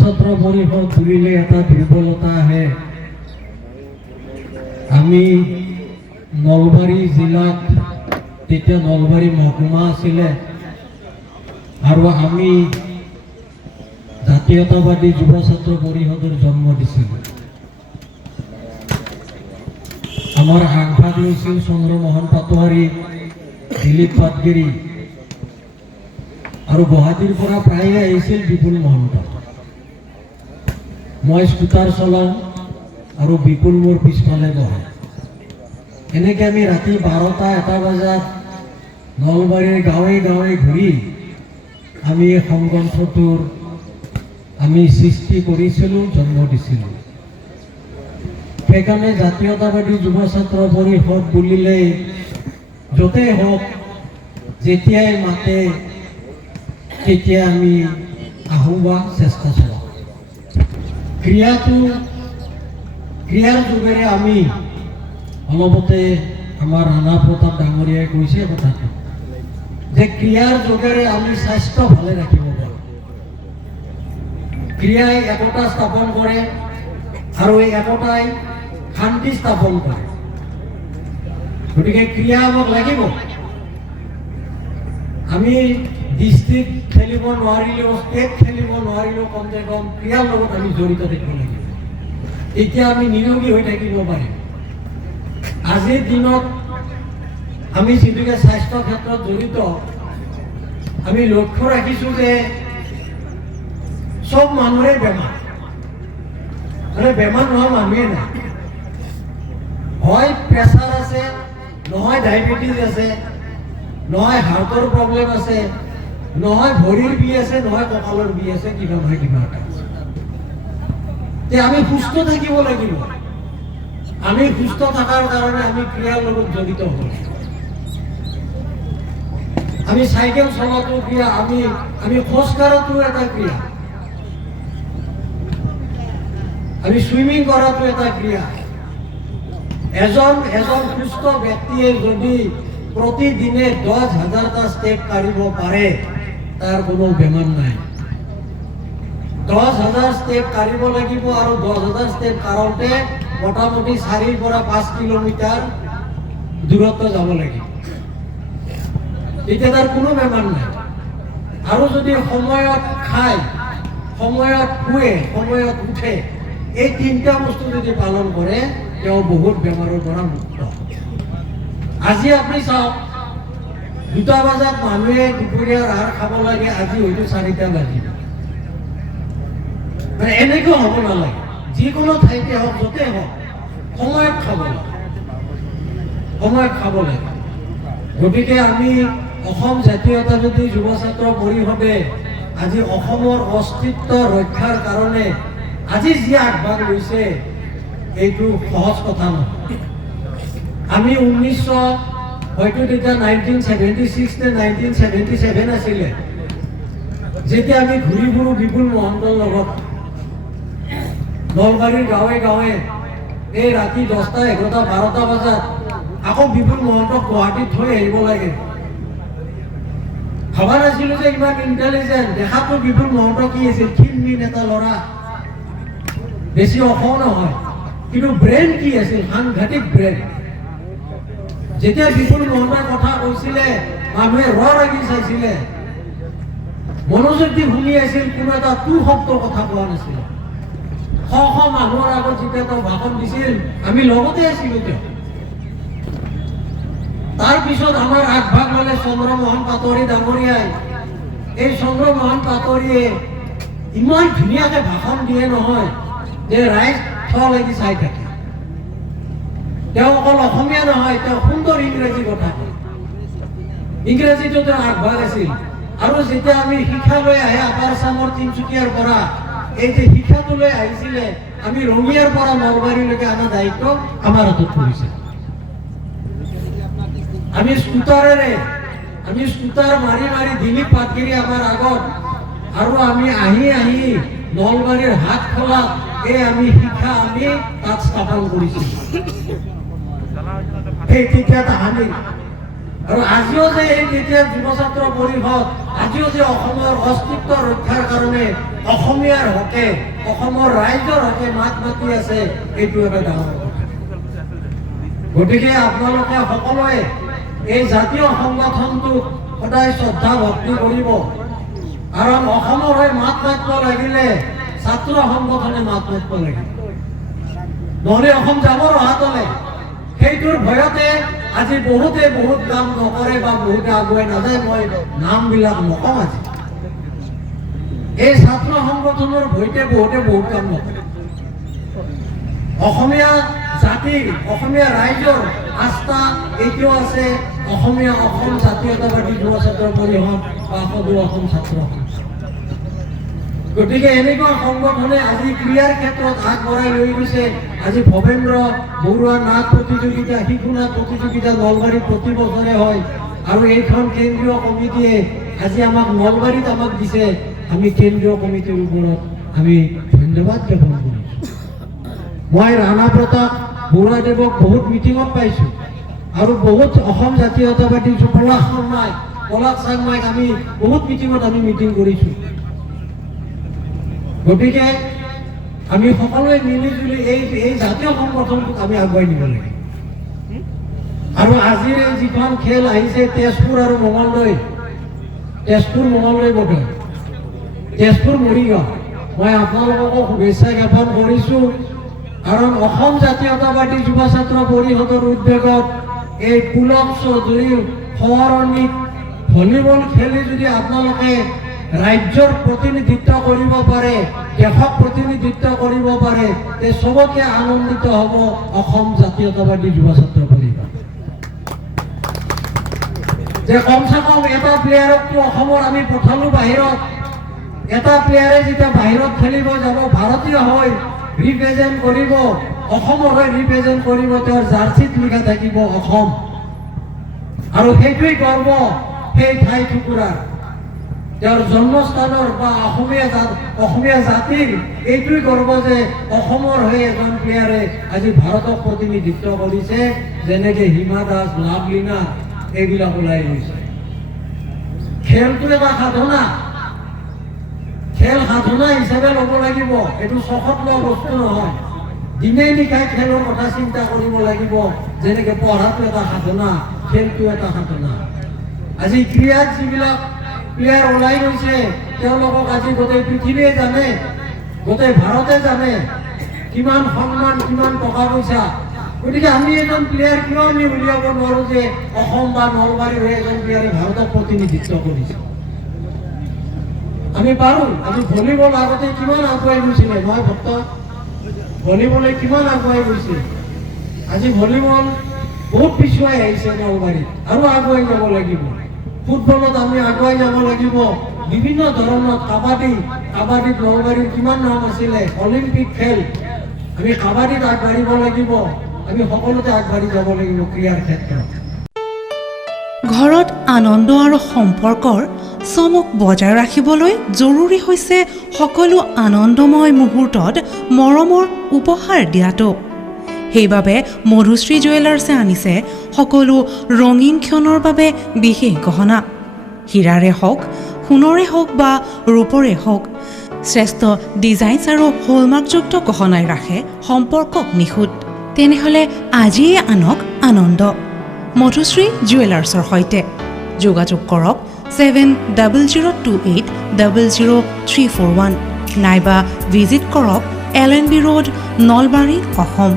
ছাত্ৰ পৰিষদ বুলিলে এটা দুৰ্বলতা আহে। আমি নলবাৰী জিলাত তেতিয়া নলবাৰী মহকুমা আছিলে আৰু আমি জাতীয়তাবাদী যুৱ ছাত্ৰ পৰিষদৰ জন্ম দিছিলোঁ। আমাৰ আগভাগ লৈছিল চন্দ্ৰমোহন পাটোৱাৰী, দিলীপ পাটগিৰি আৰু গুৱাহাটীৰ পৰা প্ৰায়ে আহিছিল বিপুল মহন্ত। মই স্কুটাৰ চলাওঁ আৰু বিপুল মোৰ পিছফালে বহে। এনেকৈ আমি ৰাতি 12টা-1টা বজাত নলবাৰীৰ গাঁৱে গাঁৱে ঘূৰি আমি সংগঠনটোৰ আমি সৃষ্টি কৰিছিলোঁ, জন্ম দিছিলোঁ। সেইকাৰণে জাতীয়তাবাদী যুৱ ছাত্ৰ পৰিষদ বুলিলে য'তেই হওক, যেতিয়াই মাতে তেতিয়া আমি আহোঁ বা চেষ্টা চলাওঁ। ক্ৰিয়াৰ যোগেৰে আমি অলপতে আমাৰ ৰাণা প্ৰতাপ ডাঙৰীয়াই কৈছে কথাটো যে ক্ৰিয়াৰ যোগেৰে আমি স্বাস্থ্য ভালে ৰাখিব পাৰোঁ। ক্ৰিয়াই একতা স্থাপন কৰে আৰু এই একতাই শান্তি স্থাপন কৰে। গতিকে ক্ৰিয়া আমাক লাগিব। আমি ডিষ্ট্ৰিক্ট খেলিব নোৱাৰিলেও, ষ্টেট খেলিব নোৱাৰিলেও কমচে কম ক্ৰিয়াৰ লগত আমি জড়িত থাকিব লাগিব। এতিয়া আমি নিৰোগী হৈ থাকিব পাৰিম। আজিৰ দিনত আমি যিটোকে স্বাস্থ্য ক্ষেত্ৰত জড়িত, আমি লক্ষ্য ৰাখিছোঁ যে চব মানুহৰে বেমাৰ, মানে বেমাৰ নোহোৱা মানুহে নাই। হয় প্ৰেছাৰ আছে, নহয় ডায়েবেটিছ আছে, নহয় হাৰ্টৰ প্ৰব্লেম আছে, নহয় ভৰিৰ বিষ আছে, নহয় কঁকালৰ বিষ আছে, কিবা নহয় কিবা এটা আছে। আমি সুস্থ থাকিব লাগিব। আমি সুস্থ থকাৰ কাৰণে আমি ক্ৰিয়াৰ লগত জড়িত হওঁ। আমি চাইকেল চলাটো ক্ৰিয়া, আমি খোজ কঢ়াটো এটা ক্ৰিয়া, আমি সুইমিং কৰাটো এটা ক্ৰিয়া। এজন সুস্থ ব্যক্তিয়ে যদি প্ৰতিদিনে 10,000টা ষ্টেপ কাঢ়িব পাৰে, তাৰ কোনো বেমাৰ নাই। 10,000 ষ্টেপ কাঢ়িব লাগিব আৰু 10,000 ষ্টেপ কাঢ়োতে মোটামুটি 4 পৰা 5 কিলোমিটাৰ দূৰত্ব যাব লাগিব। এতিয়া তাৰ কোনো বেমাৰ নাই। আৰু যদি সময়ত খায়, সময়ত শুৱে, সময়ত উঠে, এই 3টা বস্তু যদি পালন কৰে, তেওঁ বহুত বেমাৰৰ পৰা মুক্ত। আজি আপুনি চাওক, 2টা বজাত মানুহে দুপৰীয়াৰ আহাৰ খাব লাগে, আজি হয়তো 4টা বাজিব। মানে এনেকৈ হ'ব নালাগে। যিকোনো ঠাইতে হওক, য'তে হওক, সময়ত খাব লাগে, সময়ত খাব লাগে। গতিকে আমি অসম জাতীয়তাবাদী যুৱ ছাত্ৰ পৰিষদে আজি অসমৰ অস্তিত্ব ৰক্ষাৰ কাৰণে আজি যি আগভাগ লৈছে, এইটো সহজ কথা নহয়। আমি 1900 হয়তো তেতিয়া 1976 নে 1977 আছিলে, যেতিয়া আমি ঘূৰি ফুৰো বিপুল মহন্তৰ লগত নলবাৰীৰ গাঁৱে গাঁৱে, এই ৰাতি 10টা, 11টা, 12টা বজাত আকৌ বিপুল মহন্তক গুৱাহাটীত থৈ আহিব লাগে। ভবা নাছিলো যে ইমান ইণ্টেলিজেণ্ট। দেখাতো বিপুল মহন্ত কি আছিল, ক্ষীণমিন এটা ল'ৰা, বেছি ওখ নহয়, কিন্তু ব্ৰেইন কি আছিল, সাংঘাতিক ব্ৰেইন। যেতিয়া বিপুল মহন্তৰ কথা কৈছিলে, মানুহে লাগি চাইছিলে, মনোযোগ দি শুনি আছিল, কোনো এটা টু শব্দ কথা কোৱা নাছিল। শ শ মানুহৰ আগত যেতিয়া তেওঁ ভাষণ দিছিল, আমি লগতে আছিলো। তাৰপিছত আমাৰ আগভাগ ল'লে চন্দ্ৰমোহন পাটোৱাৰী ডাঙৰীয়াই। এই চন্দ্ৰমোহন পাটোৱাৰীয়ে ইমান ধুনীয়াকে ভাষণ দিয়ে নহয় যে ৰাইজ লাগি চাই থাকে। তেওঁ অকল অসমীয়া নহয়, তেওঁ সুন্দৰ ইংৰাজী কথা কয়। ইংৰাজীটো তেওঁ আগভাগ আছিল। আৰু যেতিয়া আমি শিক্ষালৈ আহে আপাৰ আছামৰ তিনিচুকীয়াৰ পৰা, এই যে শিক্ষাটো লৈ আহিছিলে, আমি ৰঙিয়াৰ পৰা নলবাৰীলৈকে অনা দায়িত্ব আমাৰ হাতত পৰিছে। আমি স্কুটাৰ মাৰি মাৰি দিলীপ পাটগিৰি আমাৰ আগত, আৰু আমি আহি নলবাৰীৰ হাত খোলাত এই আমি শিক্ষা আমি তাত স্থাপন কৰিছিলোঁ। এই তেতিয়া তাহানি আৰু আজিও যে এই তেতিয়া যুৱ ছাত্ৰ পৰিষদ আজিও যে অসমৰ অস্তিত্ব ৰক্ষাৰ কাৰণে অসমীয়াৰ হকে অসমৰ ৰাইজৰ হকে মাত মাতি আছে, এইটো এটা ডাঙৰ কথা। গতিকে আপোনালোকে সকলোৱে এই জাতীয় সংগঠনটোক সদায় শ্ৰদ্ধা ভক্তি কৰিব, কাৰণ অসমৰ হৈ মাত মাতিব লাগিলে ছাত্ৰ সংগঠনে মাত মাতিব লাগিব, নহ'লে অসম যাব ৰহাতলে। সেইটোৰ ভয়তে আজি বহুতে বহুত কাম নকৰে বা বহুতে আগুৱাই নাযায়। মই নামবিলাক নকওঁ আজি। এই ছাত্ৰ সংগঠনৰ ভয়তে বহুতে বহুত কাম নকৰে। অসমীয়া জাতিৰ অসমীয়া ৰাইজৰ আস্থা এতিয়াও আছে অসম জাতীয়তাবাদী যুৱ ছাত্ৰ পৰিষদ বা সদৌ অসম ছাত্ৰ সন্থা। গতিকে এনেকুৱা সংগঠনে আজি ক্ৰীড়াৰ ক্ষেত্ৰত আগবঢ়াই লৈ গৈছে। আজি ভৱেন্দ্ৰ বৰুৱা নাট প্ৰতিযোগিতা, শিশু নাট প্ৰতিযোগিতা নলবাৰীত প্ৰতি বছৰে হয়, আৰু এইখন কেন্দ্ৰীয় কমিটিয়ে আজি আমাক নলবাৰীত আমাক দিছে। আমি কেন্দ্ৰীয় কমিটিৰ ওপৰত আমি ধন্যবাদ জ্ঞাপন কৰিছোঁ। মই ৰাণা প্ৰতাপ বৰুৱাদেৱক বহুত মিটিঙত পাইছোঁ, আৰু বহুত অসম জাতীয়তাবাদী পলাশ চাংমাইক আমি বহুত মিটিঙত আমি মিটিং কৰিছোঁ। গতিকে আমি সকলোৱে মিলিজুলি এই জাতীয় সংগঠনটোক আমি আগুৱাই নিব লাগিব। আৰু আজিৰ এই যিখন খেল আহিছে তেজপুৰ আৰু মঙলদৈ, তেজপুৰ বোধহয় তেজপুৰ মৰিগাঁও, মই আপোনালোককো শুভেচ্ছা জ্ঞাপন কৰিছোঁ। কাৰণ অসম জাতীয়তাবাদী যুৱ ছাত্ৰ পৰিষদৰ উদ্যোগত এই পুলক চৌধুৰী সোঁৱৰণীত ভলীবল খেলি যদি আপোনালোকে ৰাজ্যৰ প্ৰতিনিধিত্ব কৰিব পাৰে, দেশক প্ৰতিনিধিত্ব কৰিব পাৰে, তে চবকে আনন্দিত হ'ব অসম জাতীয়তাবাদী যুৱ ছাত্ৰ পৰিষদ। যে কমচে কম এটা প্লেয়াৰকতো অসমৰ আমি পঠালোঁ বাহিৰত। এটা প্লেয়াৰে যেতিয়া বাহিৰত খেলিব যাব, ভাৰতীয় হৈ ৰিপ্ৰেজেণ্ট কৰিব, অসমৰ হৈ ৰিপ্ৰেজেণ্ট কৰিব, তেওঁৰ জাৰ্চিত লিখা থাকিব অসম। আৰু সেইটোৱেই গৰ্ব সেই ঠাই টুকুৰাৰ, তেওঁৰ জন্মস্থানৰ বা অসমীয়া জাতিৰ এইটোৱেই গৰ্ব যে অসমৰ হৈ এজন প্লেয়াৰে আজি ভাৰতক প্ৰতিনিধিত্ব কৰিছে। যেনেকে হিমা দাস, লাভলীনা এইবিলাক ওলাই গৈছে। খেলটো এটা সাধনা, খেল সাধনা হিচাপে ল'ব লাগিব। এইটো চখত লোৱা বস্তু নহয়। দিনে নিশাই খেলৰ কথা চিন্তা কৰিব লাগিব। যেনেকে পঢ়াটো এটা সাধনা, খেলটো এটা সাধনা। আজি ক্ৰীড়াত যিবিলাক প্লেয়াৰ ওলাই গৈছে, তেওঁলোকক আজি গোটেই পৃথিৱীয়ে জানে, গোটেই ভাৰতে জানে কিমান সন্মান, কিমান টকা পইচা। গতিকে আমি এজন প্লেয়াৰ কিয় আমি উলিয়াব নোৱাৰোঁ যে অসম বা নলবাৰীৰ হৈ এজন প্লেয়াৰে ভাৰতক প্ৰতিনিধিত্ব কৰিছে? আমি পাৰোঁ। আজি ভলীবল আগতে কিমান আগুৱাই গৈছিলে, মই ভক্ত ভলীবলে কিমান আগুৱাই গৈছে। আজি ভলীবল বহুত পিছুৱাই আহিছে নলবাৰীত, আৰু আগুৱাই যাব লাগিব। ফুটবলত আমি আগুৱাই যাব লাগিব। বিভিন্ন ধৰণৰ কাবাডীত নলবাৰীৰ কিমান নাম আছিলে, অলিম্পিক খেল। আমি কাবাডীত আগবাঢ়িব লাগিব। আমি সকলোতে আগবাঢ়ি যাব লাগিব ক্ৰীড়াৰ ক্ষেত্ৰত। ঘৰত আনন্দ আৰু সম্পৰ্কৰ চমক বজাই ৰাখিবলৈ জৰুৰী হৈছে সকলো আনন্দময় মুহূৰ্তত মৰমৰ উপহাৰ দিয়াটো। সেইবাবে মধুশ্ৰী জুৱেলাৰ্ছে আনিছে সকলো ৰঙীন ক্ষণৰ বাবে বিশেষ গহনা। হীৰাৰে হওক, সোণৰে হওক বা ৰূপৰে হওক, শ্ৰেষ্ঠ ডিজাইনছ আৰু হলমাৰ্কযুক্ত গহনাই ৰাখে সম্পৰ্কক নিখুঁত। তেনেহ'লে আজিয়ে আনক আনন্দ মধুশ্ৰী জুৱেলাৰ্ছৰ সৈতে। যোগাযোগ কৰক 7002800341 নাইবা ভিজিট কৰক LNB ৰোড, নলবাৰী, অসম।